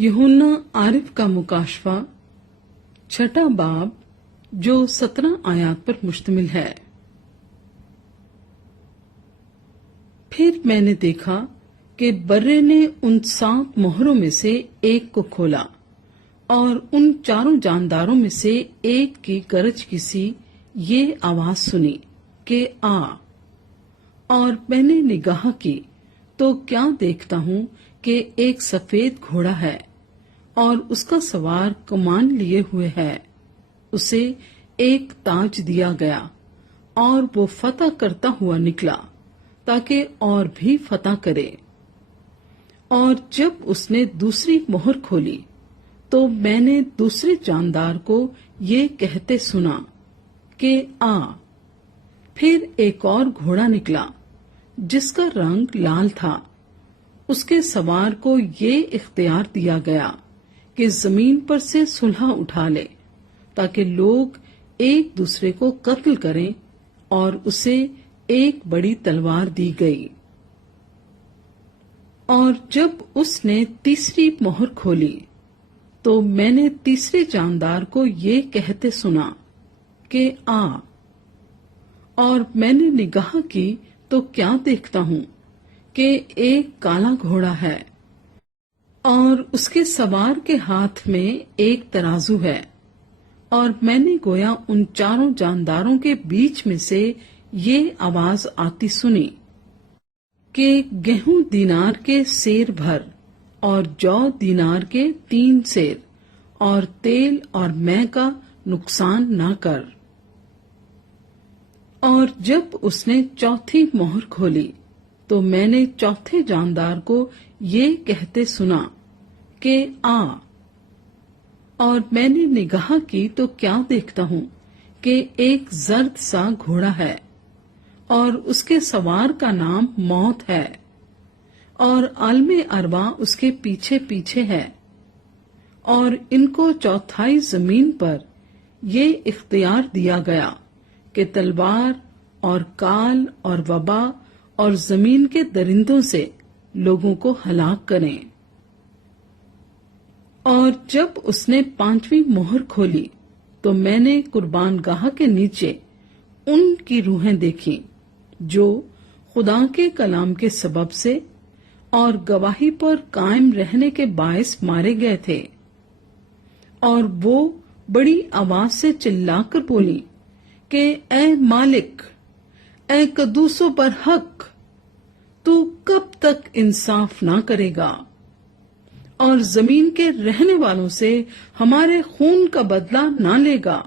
यूहन्ना आरिफ का मुकाशफा छठा बाब जो 17 आयात पर मुश्तमिल है। फिर मैंने देखा कि बर्रे ने उन 7 मोहरों में से एक को खोला और उन 4 जानदारों में से एक की गरज की सी ये आवाज सुनी कि आ। और मैंने निगाह की तो क्या देखता हूँ कि एक सफेद घोड़ा है और उसका सवार कमान लिए हुए है। उसे एक ताज दिया गया और वो फतह करता हुआ निकला ताकि और भी फतह करे। और जब उसने दूसरी मोहर खोली तो मैंने दूसरे जानदार को ये कहते सुना कि आ। फिर एक और घोड़ा निकला जिसका रंग लाल था। उसके सवार को ये इख्तियार दिया गया कि जमीन पर से सुलह उठा ले ताकि लोग एक दूसरे को कत्ल करें, और उसे एक बड़ी तलवार दी गई। और जब उसने तीसरी मोहर खोली तो मैंने तीसरे जानदार को ये कहते सुना कि आ। और मैंने निगाह की तो क्या देखता हूँ कि एक काला घोड़ा है और उसके सवार के हाथ में एक तराजू है। और मैंने गोया उन 4 जानदारों के बीच में से ये आवाज आती सुनी कि गेहूं दीनार के सेर भर और जौ दीनार के 3 सेर और तेल और मैं का नुकसान ना कर। और जब उसने चौथी मोहर खोली तो मैंने चौथे जानदार को ये कहते सुना कि आ। और मैंने निगाह की तो क्या देखता हूँ कि एक जर्द सा घोड़ा है और उसके सवार का नाम मौत है और आलमे अरवा उसके पीछे पीछे है। और इनको चौथाई जमीन पर ये इख्तियार दिया गया कि तलवार और काल और वबा और जमीन के दरिंदों से लोगों को हलाक करें। और जब उसने 5वीं मोहर खोली तो मैंने कुर्बान गाह के नीचे उनकी रूहें देखी जो खुदा के कलाम के सबब से और गवाही पर कायम रहने के बायस मारे गए थे। और वो बड़ी आवाज से चिल्लाकर बोली कि ए मालिक, ए कदूसों पर हक, तू कब तक इंसाफ ना करेगा और जमीन के रहने वालों से हमारे खून का बदला ना लेगा।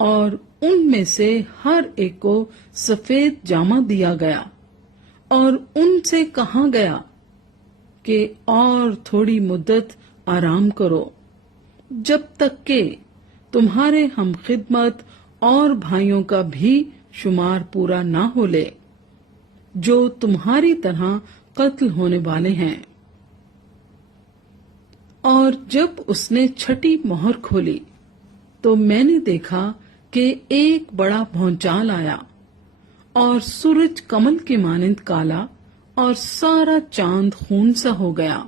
और उनमें से हर एक को सफेद जामा दिया गया और उनसे कहा गया कि और थोड़ी मुद्दत आराम करो जब तक कि तुम्हारे हम खिदमत और भाइयों का भी शुमार पूरा ना हो ले जो तुम्हारी तरह कत्ल होने वाले हैं। और जब उसने 6ठी मोहर खोली तो मैंने देखा कि एक बड़ा भौचाल आया और सूरज कमल के मानिंद काला और सारा चांद खून सा हो गया।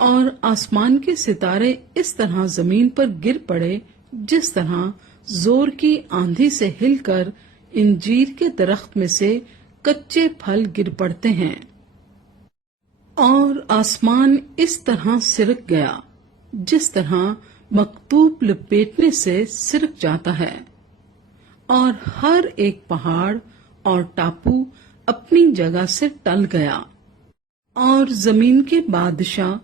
और आसमान के सितारे इस तरह जमीन पर गिर पड़े जिस तरह जोर की आंधी से हिलकर इंजीर के दरख्त में से कच्चे फल गिर पड़ते हैं। और आसमान इस तरह सिरक गया जिस तरह मकतूब लपेटने से सिरक जाता है। और हर एक पहाड़ और टापू अपनी जगह से टल गया। और जमीन के बादशाह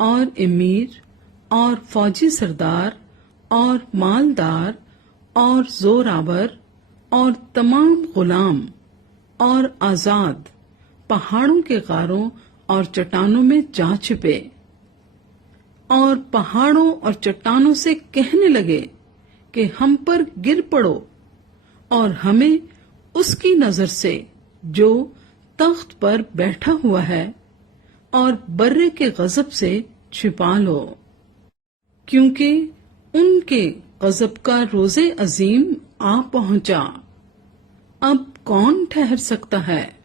और एमीर और फौजी सरदार और मालदार और जोरावर और तमाम गुलाम और आजाद पहाड़ों के गारों और चट्टानों में जा छिपे और पहाड़ों और चट्टानों से कहने लगे कि हम पर गिर पड़ो और हमें उसकी नजर से जो तख्त पर बैठा हुआ है और बर्रे के गजब से छिपा लो, क्योंकि उनके गजब का रोजे अजीम आ पहुंचा। अब कौन ठहर सकता है?